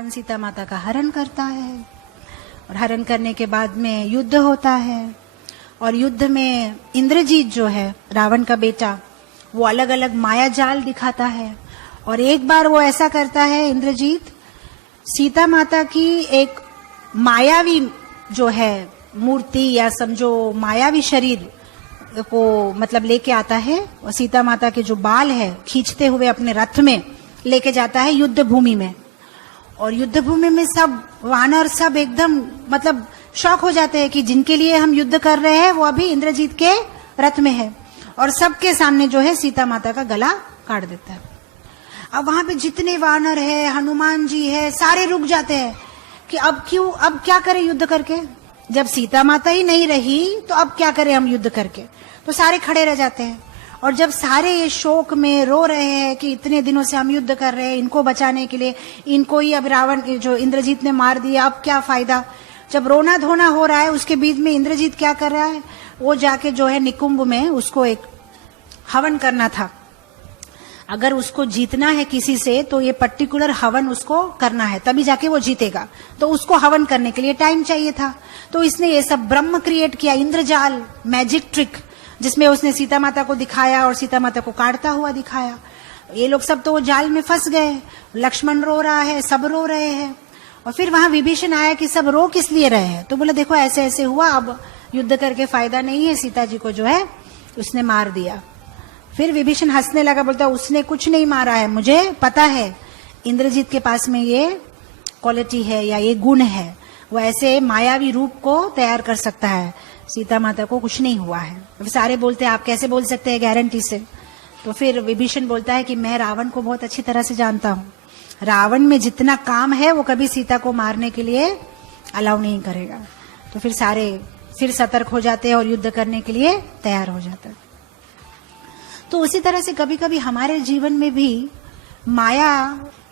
रावण सीता माता का हरण करता है और हरण करने के बाद में युद्ध होता है। और युद्ध में इंद्रजीत जो है रावण का बेटा, वो अलग अलग माया जाल दिखाता है। और एक बार वो ऐसा करता है इंद्रजीत, सीता माता की एक मायावी जो है मूर्ति या समझो मायावी शरीर को मतलब लेके आता है और सीता माता के जो बाल है खींचते हुए अपने रथ में लेके जाता है युद्ध भूमि में। और युद्ध भूमि में सब वानर सब एकदम मतलब शॉक हो जाते हैं कि जिनके लिए हम युद्ध कर रहे हैं वो अभी इंद्रजीत के रथ में है, और सबके सामने जो है सीता माता का गला काट देता है। अब वहां पे जितने वानर है, हनुमान जी है, सारे रुक जाते हैं कि अब क्या करें युद्ध करके, जब सीता माता ही नहीं रही तो अब क्या करें हम युद्ध करके। तो सारे खड़े रह जाते हैं। और जब सारे ये शोक में रो रहे हैं कि इतने दिनों से हम युद्ध कर रहे हैं इनको बचाने के लिए, इनको ही अब रावण जो इंद्रजीत ने मार दिया, अब क्या फायदा। जब रोना धोना हो रहा है उसके बीच में इंद्रजीत क्या कर रहा है, वो जाके जो है निकुंभ में उसको एक हवन करना था। अगर उसको जीतना है किसी से तो ये पर्टिकुलर हवन उसको करना है, तभी जाके वो जीतेगा। तो उसको हवन करने के लिए टाइम चाहिए था। तो इसने ये सब ब्रह्म क्रिएट किया, इंद्रजाल, मैजिक ट्रिक, जिसमें उसने सीता माता को दिखाया और सीता माता को काटता हुआ दिखाया। ये लोग सब तो वो जाल में फंस गए, लक्ष्मण रो रहा है, सब रो रहे हैं। और फिर वहां विभीषण आया कि सब रो किस लिए रहे हैं, तो बोला देखो ऐसे ऐसे हुआ, अब युद्ध करके फायदा नहीं है, सीता जी को जो है उसने मार दिया। फिर विभीषण हंसने लगा, बोलता उसने कुछ नहीं मारा है, मुझे पता है इंद्रजीत के पास में ये क्वालिटी है या ये गुण है, वो ऐसे मायावी रूप को तैयार कर सकता है, सीता माता को कुछ नहीं हुआ है। तो सारे बोलते हैं आप कैसे बोल सकते हैं गारंटी से। तो फिर विभीषण बोलता है कि मैं रावण को बहुत अच्छी तरह से जानता हूँ, रावण में जितना काम है वो कभी सीता को मारने के लिए अलाउ नहीं करेगा। तो फिर सारे फिर सतर्क हो जाते हैं और युद्ध करने के लिए तैयार हो जाता है। तो उसी तरह से कभी कभी हमारे जीवन में भी माया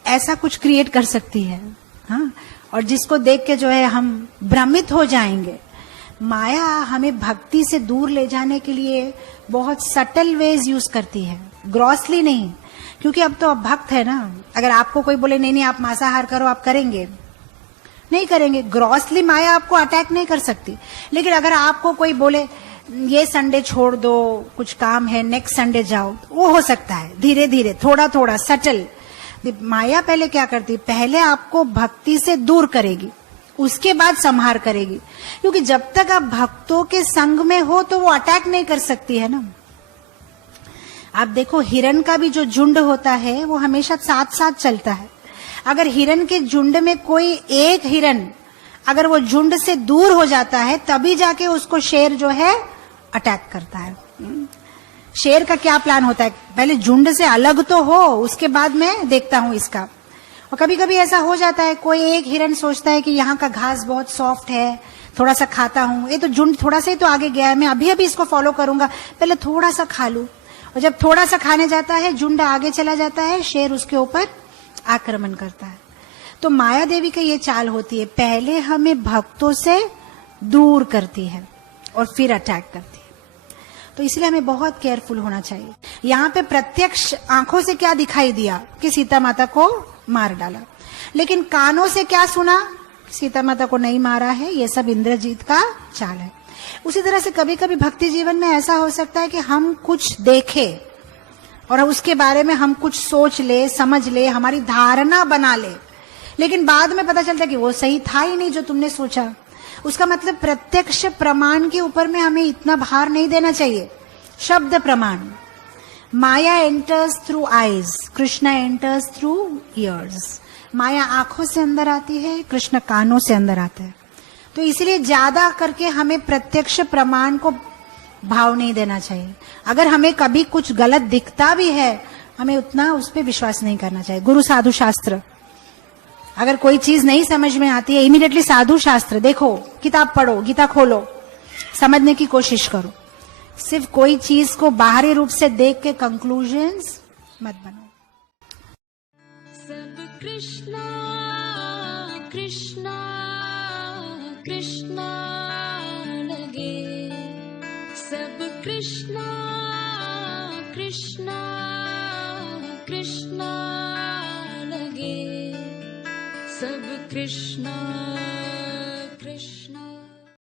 ऐसा कुछ क्रिएट कर सकती है, हाँ, और जिसको देख के जो है हम भ्रमित हो जाएंगे। माया हमें भक्ति से दूर ले जाने के लिए बहुत सटल वेज यूज करती है, ग्रॉसली नहीं, क्योंकि अब तो अब भक्त है ना। अगर आपको कोई बोले नहीं नहीं आप मांसाहार करो, आप करेंगे नहीं करेंगे। ग्रॉसली माया आपको अटैक नहीं कर सकती। लेकिन अगर आपको कोई बोले ये संडे छोड़ दो, कुछ काम है, नेक्स्ट संडे जाओ, वो हो सकता है धीरे धीरे थोड़ा थोड़ा सटल। माया पहले क्या करती, पहले आपको भक्ति से दूर करेगी, उसके बाद संहार करेगी। क्योंकि जब तक आप भक्तों के संग में हो तो वो अटैक नहीं कर सकती है ना। आप देखो हिरण का भी जो झुंड होता है वो हमेशा साथ साथ चलता है। अगर हिरण के झुंड में कोई एक हिरण अगर वो झुंड से दूर हो जाता है तभी जाके उसको शेर जो है अटैक करता है। शेर का क्या प्लान होता है, पहले झुंड से अलग तो हो, उसके बाद मैं देखता हूं इसका। और कभी कभी ऐसा हो जाता है, कोई एक हिरण सोचता है कि यहाँ का घास बहुत सॉफ्ट है, थोड़ा सा खाता हूँ, ये तो झुंड थोड़ा सा ही तो आगे गया है, मैं अभी अभी इसको फॉलो करूंगा, पहले थोड़ा सा खा लूं। और जब थोड़ा सा खाने जाता है, झुंड आगे चला जाता है, शेर उसके ऊपर आक्रमण करता है। तो माया देवी का ये चाल होती है, पहले हमें भक्तों से दूर करती है और फिर अटैक करती है। तो इसलिए हमें बहुत केयरफुल होना चाहिए। यहाँ पे प्रत्यक्ष आंखों से क्या दिखाई दिया कि सीता माता को मार डाला, लेकिन कानों से क्या सुना, सीता माता को नहीं मारा है, ये सब इंद्रजीत का चाल है। उसी तरह से कभी कभी भक्ति जीवन में ऐसा हो सकता है कि हम कुछ देखे और उसके बारे में हम कुछ सोच ले, समझ ले, हमारी धारणा बना ले, लेकिन बाद में पता चलता है कि वो सही था ही नहीं जो तुमने सोचा। उसका मतलब प्रत्यक्ष प्रमाण के ऊपर में हमें इतना भार नहीं देना चाहिए। शब्द प्रमाण, Maya enters through eyes, Krishna enters through ears. Maya आंखों से अंदर आती है, कृष्ण कानों से अंदर आता है। तो इसलिए ज्यादा करके हमें प्रत्यक्ष प्रमाण को भाव नहीं देना चाहिए। अगर हमें कभी कुछ गलत दिखता भी है, हमें उतना उस पर विश्वास नहीं करना चाहिए। गुरु साधु शास्त्र, अगर कोई चीज नहीं समझ में आती है, इमीडिएटली साधु शास्त्र देखो, किताब पढ़ो, गीता खोलो, समझने की कोशिश करो। सिर्फ कोई चीज को बाहरी रूप से देख के कंक्लूजन्स मत बनो। सब कृष्णा कृष्णा कृष्णा लगे, सब कृष्णा कृष्णा कृष्णा लगे, सब कृष्णा कृष्णा